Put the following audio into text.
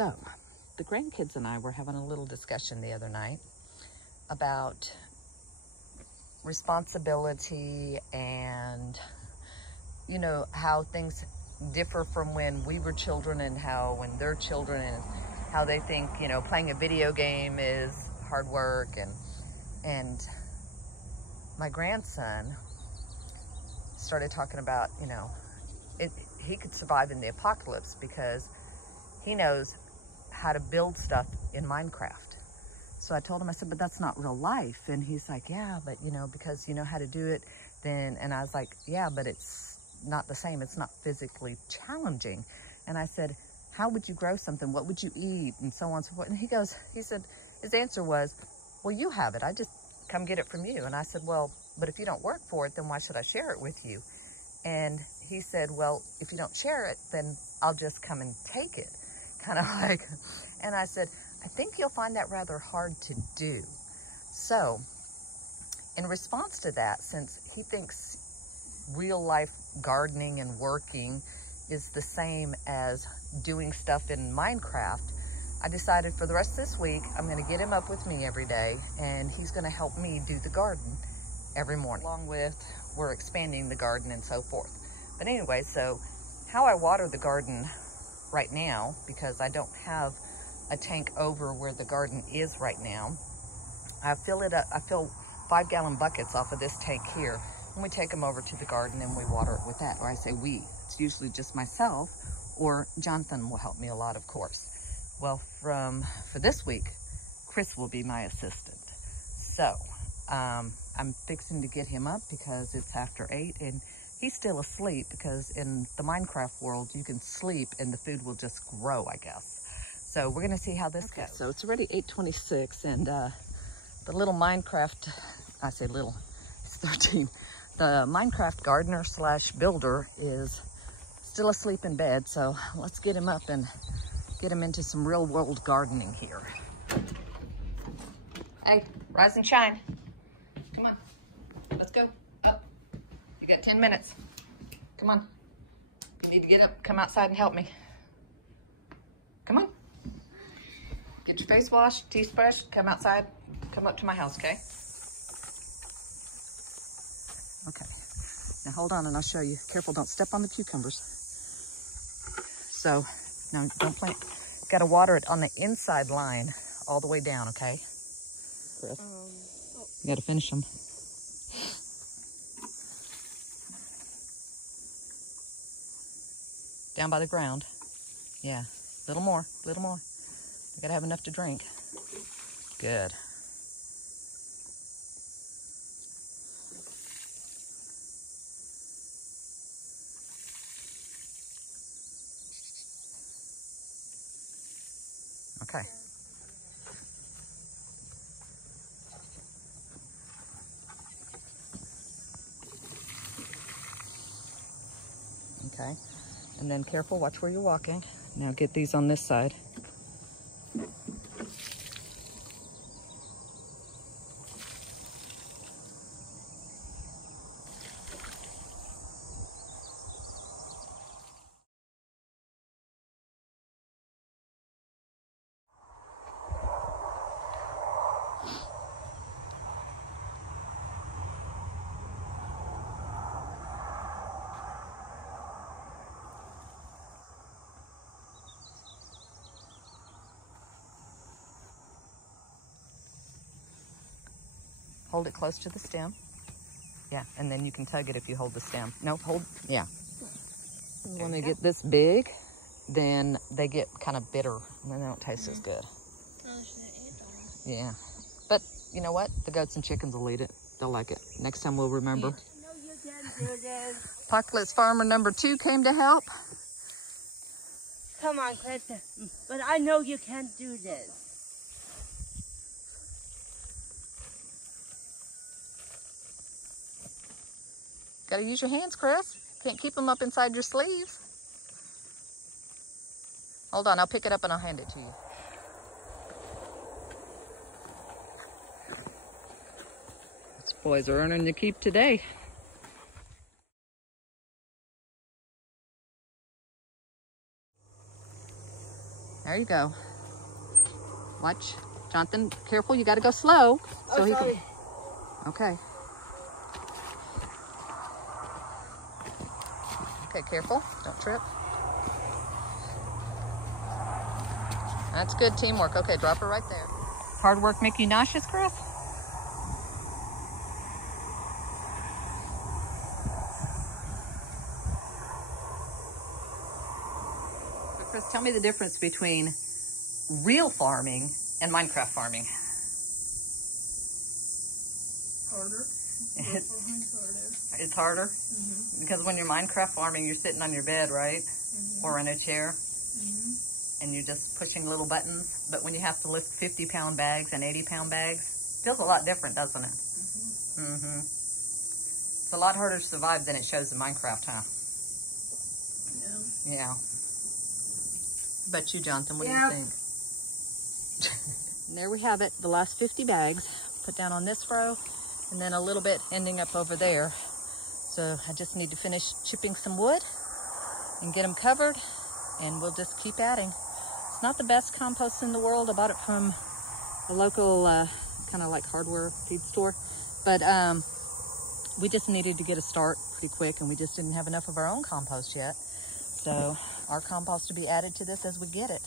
So, the grandkids and I were having a little discussion the other night about responsibility and, you know, how things differ from when we were children and how when they're children, and how they think, you know, playing a video game is hard work. And my grandson started talking about, you know, he could survive in the apocalypse because he knows how to build stuff in Minecraft. So I told him, I said, but that's not real life. And he's like, yeah, but you know, because you know how to do it, then, and I was like, yeah, but it's not the same. It's not physically challenging. And I said, how would you grow something? What would you eat? And so on and so forth. And he said, his answer was, well, you have it. I just come get it from you. And I said, well, but if you don't work for it, then why should I share it with you? And he said, well, if you don't share it, then I'll just come and take it. Kind of like, and I said, I think you'll find that rather hard to do. So in response to that, since he thinks real life gardening and working is the same as doing stuff in Minecraft, I decided for the rest of this week, I'm going to get him up with me every day, and he's going to help me do the garden every morning, along with we're expanding the garden and so forth. But anyway, so how I water the garden right now, because I don't have a tank over where the garden is right now, I fill 5-gallon buckets off of this tank here, and we take them over to the garden and we water it with that. Or I say we, it's usually just myself, or Jonathan will help me a lot, of course. Well, for this week, Chris will be my assistant. So I'm fixing to get him up because it's after 8 and he's still asleep, because in the Minecraft world, you can sleep and the food will just grow, I guess. So we're gonna see how this goes. So it's already 8:26, and the little Minecraft, I say little, it's 13. The Minecraft gardener / builder is still asleep in bed. So let's get him up and get him into some real world gardening here. Hey, rise and shine. Come on, let's go up. You got 10 minutes. Come on. You need to get up, come outside and help me. Come on. Get your face washed, teeth brushed, come outside, come up to my house, okay? Okay. Now hold on and I'll show you. Careful, don't step on the cucumbers. So, now don't plant. Gotta water it on the inside line all the way down, okay? Chris. You gotta finish them. Down by the ground. Yeah, little more, little more. You gotta have enough to drink. Good. Okay. Okay. And then careful, watch where you're walking. Now get these on this side. Hold it close to the stem. Yeah, and then you can tug it if you hold the stem. No, hold, yeah. When they get this big, then they get kind of bitter and they don't taste as good. Yeah, but you know what? The goats and chickens will eat it. They'll like it. Next time we'll remember. I know you can do this. Apocalypse Farmer number 2 came to help. Come on, Kristen. But I know you can do this. Gotta use your hands, Chris. Can't keep them up inside your sleeves. Hold on, I'll pick it up and I'll hand it to you. These boys are earning the keep today. There you go. Watch. Jonathan, careful. You got to go slow. Oh, he sorry. Okay. Okay, careful. Don't trip. That's good teamwork. Okay, drop her right there. Hard work make you nauseous, Chris? So Chris, tell me the difference between real farming and Minecraft farming. Harder. It's harder? Because when you're Minecraft farming, you're sitting on your bed, right? Or in a chair. And you're just pushing little buttons. But when you have to lift 50-pound bags and 80-pound bags, it feels a lot different, doesn't it? It's a lot harder to survive than it shows in Minecraft, huh? Yeah. Bet you, Jonathan, what do you think? And there we have it, the last 50 bags put down on this row, and then a little bit ending up over there. So I just need to finish chipping some wood and get them covered, and we'll just keep adding. It's not the best compost in the world. I bought it from a local kind of like hardware feed store, but we just needed to get a start pretty quick, and we just didn't have enough of our own compost yet. So our compost will be added to this as we get it.